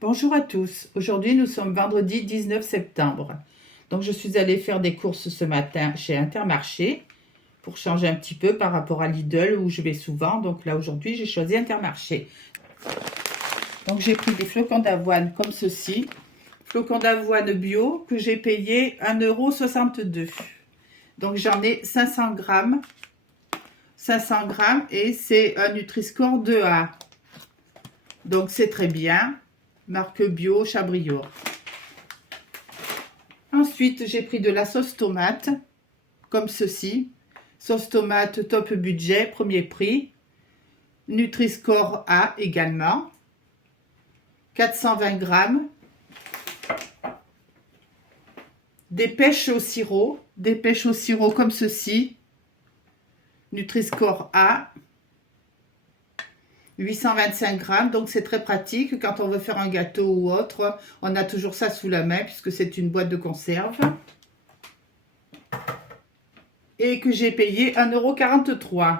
Bonjour à tous, aujourd'hui nous sommes vendredi 19 septembre. Donc je suis allée faire des courses ce matin chez Intermarché pour changer un petit peu par rapport à Lidl où je vais souvent. Donc là aujourd'hui j'ai choisi Intermarché. Donc j'ai pris des flocons d'avoine comme ceci. Flocons d'avoine bio que j'ai payé 1,62 €. Donc j'en ai 500 grammes. 500 grammes et c'est un Nutri-Score 2A. Donc c'est très bien. Marque bio Chabrior. Ensuite, j'ai pris de la sauce tomate, comme ceci. Sauce tomate top budget, premier prix. Nutri-Score A également. 420 grammes. Des pêches au sirop. Des pêches au sirop comme ceci. Nutri-Score A. 825 grammes, donc c'est très pratique. Quand on veut faire un gâteau ou autre, on a toujours ça sous la main puisque c'est une boîte de conserve. Et que j'ai payé 1,43 €.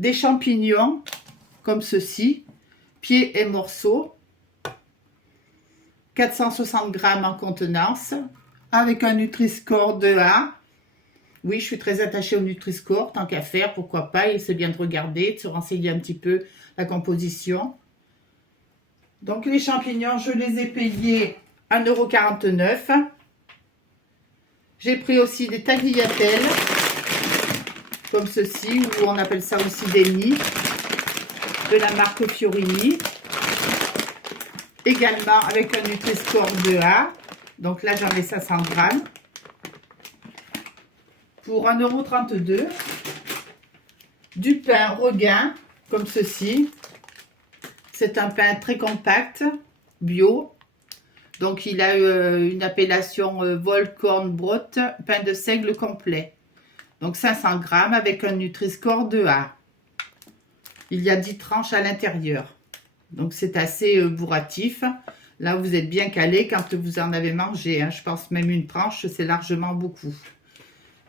Des champignons, comme ceci, pieds et morceaux. 460 grammes en contenance, avec un Nutri-Score 2A. Oui, je suis très attachée au Nutri-Score, tant qu'à faire, pourquoi pas. Et c'est bien de regarder, de se renseigner un petit peu la composition. Donc les champignons, je les ai payés 1,49 €. J'ai pris aussi des tagliatelles, comme ceci, ou on appelle ça aussi des nids, de la marque Fiorini. Également avec un Nutri-Score 2A. Donc là, j'en ai 500 grammes. Pour 1,32 €. Du pain Regain, comme ceci. C'est un pain très compact, bio. Donc il a une appellation Vollkornbrot, pain de seigle complet. Donc 500 grammes avec un Nutri-Score 2A. Il y a 10 tranches à l'intérieur. Donc c'est assez bourratif. Là vous êtes bien calé quand vous en avez mangé. Hein. Je pense même une tranche, c'est largement beaucoup.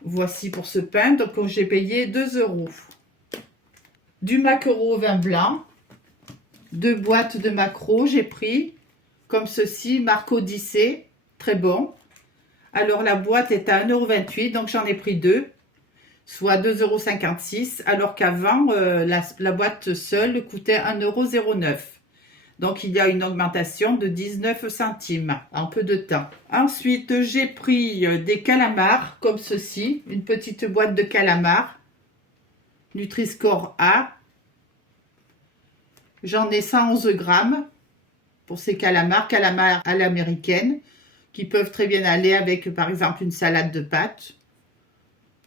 Voici pour ce pain, donc j'ai payé 2 €. Du maquereau au vin blanc. 2 boîtes de maquereau, j'ai pris, comme ceci, marque Odyssée, très bon. Alors la boîte est à 1,28 €, donc j'en ai pris 2, soit 2,56 €, alors qu'avant, la boîte seule coûtait 1,09 €. Donc il y a une augmentation de 19 centimes en peu de temps. Ensuite, j'ai pris des calamars, comme ceci, une petite boîte de calamars, Nutri-Score A. J'en ai 111 grammes pour ces calamars à l'américaine, qui peuvent très bien aller avec, par exemple, une salade de pâtes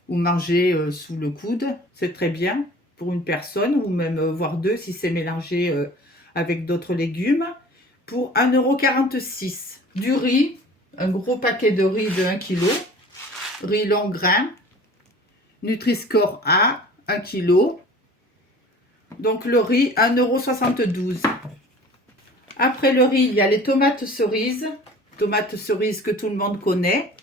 ou manger sous le coude. C'est très bien pour une personne, ou même voire deux si c'est mélangé avec d'autres légumes. Pour 1,46 €. Du riz, un gros paquet de riz de 1 kg. Riz long grain, Nutri-Score A, 1 kg. Donc le riz, 1,72 €. Après le riz, il y a les tomates cerises. Tomates cerises que tout le monde connaît,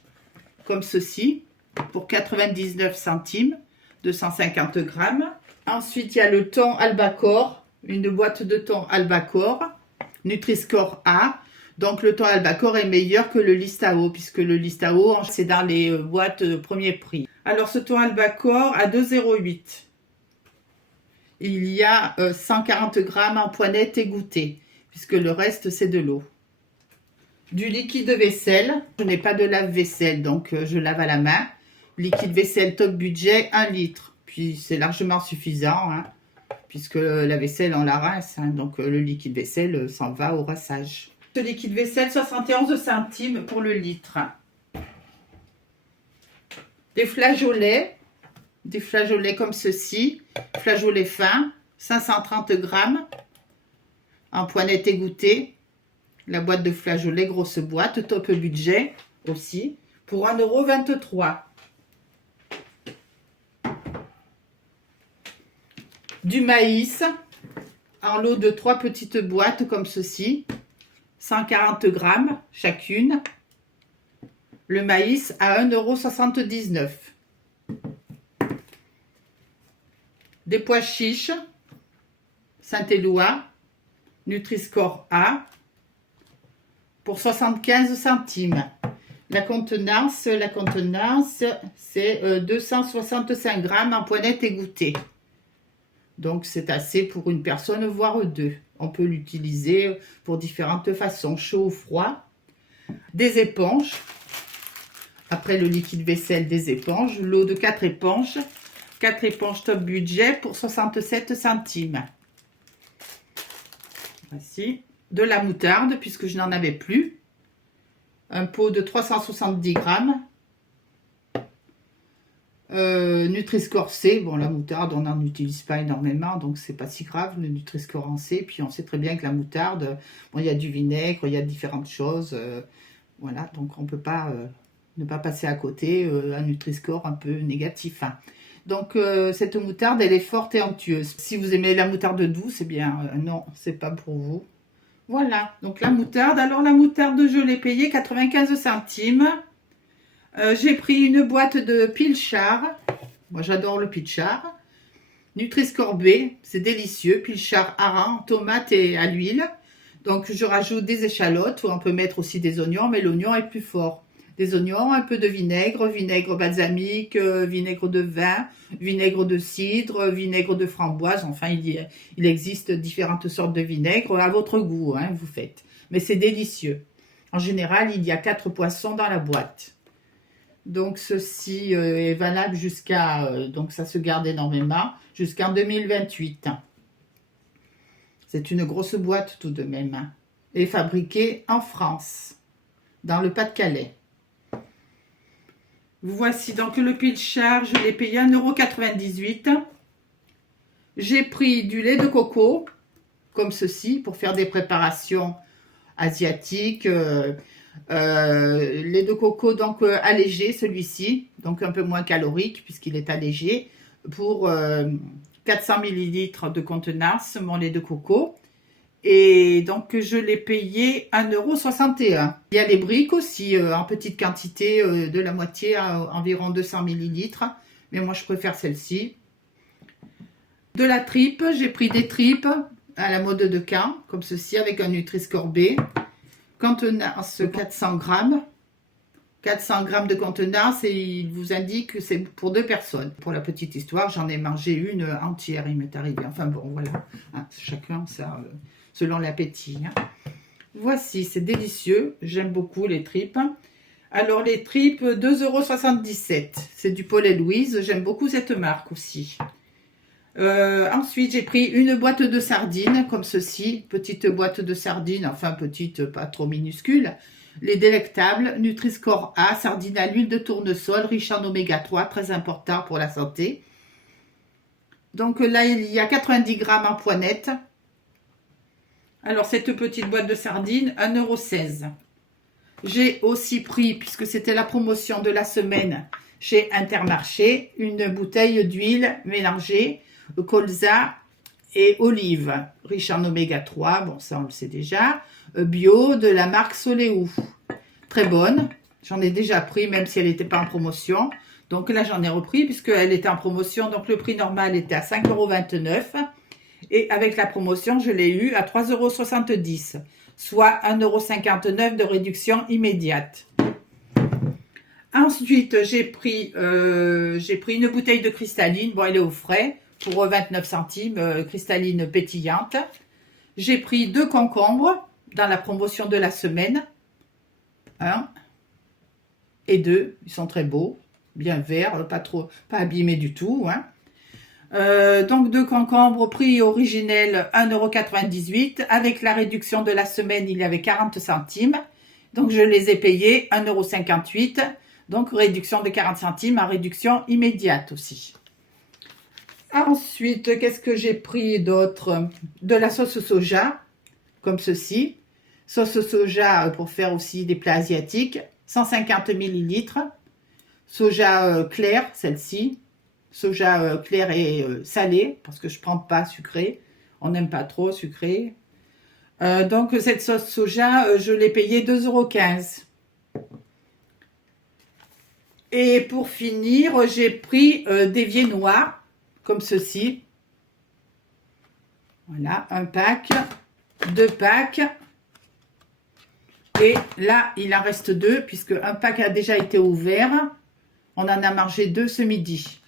comme ceci, pour 99 centimes, 250 grammes. Ensuite, il y a le thon albacore, une boîte de thon albacore, Nutri-Score A. Donc le thon albacore est meilleur que le Listao, puisque le Listao, c'est dans les boîtes premier prix. Alors ce thon albacore à 2,08 €. Il y a 140 grammes en poinettes égouttées, puisque le reste c'est de l'eau. Du liquide vaisselle, je n'ai pas de lave-vaisselle, donc je lave à la main. Liquide vaisselle top budget, 1 litre. Puis c'est largement suffisant, hein, puisque la vaisselle on la rince, hein, donc le liquide vaisselle s'en va au rinçage. Ce liquide vaisselle, 71 centimes pour le litre. Des flageolets. Des flageolets comme ceci, flageolets fins, 530 grammes, en poinettes égouttées. La boîte de flageolets, grosse boîte, top budget aussi, pour 1,23 €. Du maïs, en lot de 3 petites boîtes comme ceci, 140 grammes chacune. Le maïs à 1,79 €. Des pois chiches, Saint-Éloi, Nutri-Score A, pour 75 centimes. La contenance, c'est 265 grammes en poinette égouttée. Donc, c'est assez pour une personne, voire deux. On peut l'utiliser pour différentes façons, chaud ou froid. Des éponges. Après le liquide vaisselle, des éponges. L'eau de 4 éponges. 4 éponges top budget pour 67 centimes. Voici. De la moutarde, puisque je n'en avais plus. Un pot de 370 grammes. Nutri-Score C, bon la moutarde on n'en utilise pas énormément donc c'est pas si grave le Nutri-Score en C, puis on sait très bien que la moutarde, bon il y a du vinaigre, il y a différentes choses, voilà donc on peut pas ne pas passer à côté un Nutri-Score un peu négatif. Hein. Donc cette moutarde elle est forte et onctueuse. Si vous aimez la moutarde douce, eh bien non c'est pas pour vous. Voilà donc la moutarde, alors la moutarde je l'ai payée 95 centimes. J'ai pris une boîte de Pilchard. Moi, j'adore le Pilchard. Nutri-Score B, c'est délicieux. Pilchard hareng, tomate et à l'huile. Donc, je rajoute des échalotes. On peut mettre aussi des oignons, mais l'oignon est plus fort. Des oignons, un peu de vinaigre, vinaigre balsamique, vinaigre de vin, vinaigre de cidre, vinaigre de framboise. Enfin, il existe différentes sortes de vinaigre à votre goût, hein, vous faites. Mais c'est délicieux. En général, il y a 4 poissons dans la boîte. Donc, ceci est valable jusqu'à... donc, ça se garde énormément, jusqu'en 2028. C'est une grosse boîte tout de même. Hein, et fabriquée en France, dans le Pas-de-Calais. Voici donc le Pilchard, je l'ai payé 1,98 €. J'ai pris du lait de coco, comme ceci, pour faire des préparations asiatiques. Lait de coco donc allégé celui-ci, donc un peu moins calorique puisqu'il est allégé, pour 400 ml de contenance mon lait de coco, et donc je l'ai payé 1,61 €. Il y a les briques aussi en petite quantité, de la moitié à environ 200 ml, mais moi je préfère celle-ci. De la tripe, j'ai pris des tripes à la mode de Caen comme ceci avec un Nutri-Score B. Contenance 400 grammes. 400 grammes de contenance et il vous indique que c'est pour 2 personnes. Pour la petite histoire, j'en ai mangé une entière, il m'est arrivé. Enfin bon, voilà. Hein, chacun, ça, selon l'appétit. Hein. Voici, c'est délicieux. J'aime beaucoup les tripes. Alors, les tripes, 2,77 €. C'est du Paul et Louise. J'aime beaucoup cette marque aussi. Ensuite, j'ai pris une boîte de sardines, comme ceci, petite boîte de sardines, enfin petite, pas trop minuscule. Les délectables, Nutri-Score A, sardines à l'huile de tournesol, riche en oméga 3, très important pour la santé. Donc là, il y a 90 grammes en poinette. Alors, cette petite boîte de sardines, 1,16 €. J'ai aussi pris, puisque c'était la promotion de la semaine chez Intermarché, une bouteille d'huile mélangée colza et olive, riche en oméga 3, bon ça on le sait déjà, bio de la marque Soleou. Très bonne, j'en ai déjà pris même si elle n'était pas en promotion. Donc là j'en ai repris puisqu'elle était en promotion, donc le prix normal était à 5,29 € et avec la promotion je l'ai eu à 3,70 €, soit 1,59 € de réduction immédiate. Ensuite, j'ai pris une bouteille de cristalline, bon elle est au frais, pour 29 centimes, cristalline pétillante. J'ai pris 2 concombres dans la promotion de la semaine. 1 et 2, ils sont très beaux, bien verts, pas abîmés du tout. Hein. Donc 2 concombres, prix originel 1,98 €. Avec la réduction de la semaine, il y avait 40 centimes. Donc je les ai payés 1,58 €. Donc réduction de 40 centimes en réduction immédiate aussi. Ensuite, qu'est-ce que j'ai pris d'autre? De la sauce soja, comme ceci. Sauce soja pour faire aussi des plats asiatiques. 150 ml. Soja clair, celle-ci. Soja clair et salé, parce que je ne prends pas sucré. On n'aime pas trop sucré. Donc cette sauce soja, je l'ai payée 2,15 €. Et pour finir, j'ai pris des viennois, comme ceci. Voilà, un pack, 2 packs. Et là, il en reste 2 puisque un pack a déjà été ouvert. On en a mangé 2 ce midi.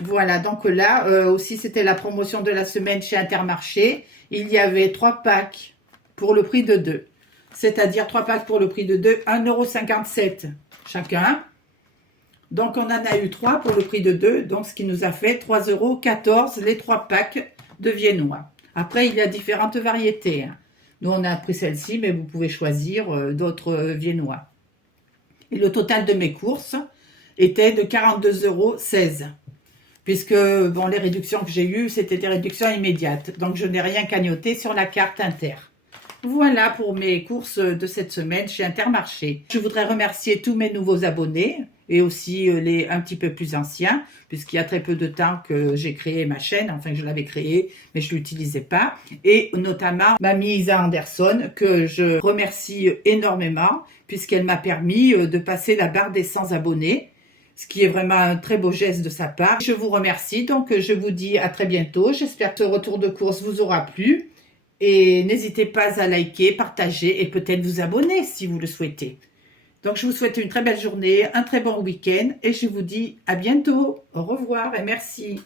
Voilà, donc là aussi, c'était la promotion de la semaine chez Intermarché. Il y avait 3 packs pour le prix de 2. C'est-à-dire 3 packs pour le prix de 2, 1,57 € chacun. Donc, on en a eu 3 pour le prix de 2, donc ce qui nous a fait 3,14 € les 3 packs de viennois. Après, il y a différentes variétés. Nous, on a pris celle-ci, mais vous pouvez choisir d'autres viennois. Et le total de mes courses était de 42,16 €. Puisque, bon, les réductions que j'ai eues, c'était des réductions immédiates. Donc, je n'ai rien cagnoté sur la carte Inter. Voilà pour mes courses de cette semaine chez Intermarché. Je voudrais remercier tous mes nouveaux abonnés et aussi les un petit peu plus anciens, puisqu'il y a très peu de temps que j'ai créé ma chaîne, enfin que je l'avais créée, mais je ne l'utilisais pas. Et notamment Mamie Isa Anderson, que je remercie énormément, puisqu'elle m'a permis de passer la barre des 100 abonnés. Ce qui est vraiment un très beau geste de sa part. Je vous remercie, donc je vous dis à très bientôt. J'espère que ce retour de course vous aura plu. Et n'hésitez pas à liker, partager et peut-être vous abonner si vous le souhaitez. Donc je vous souhaite une très belle journée, un très bon week-end et je vous dis à bientôt. Au revoir et merci.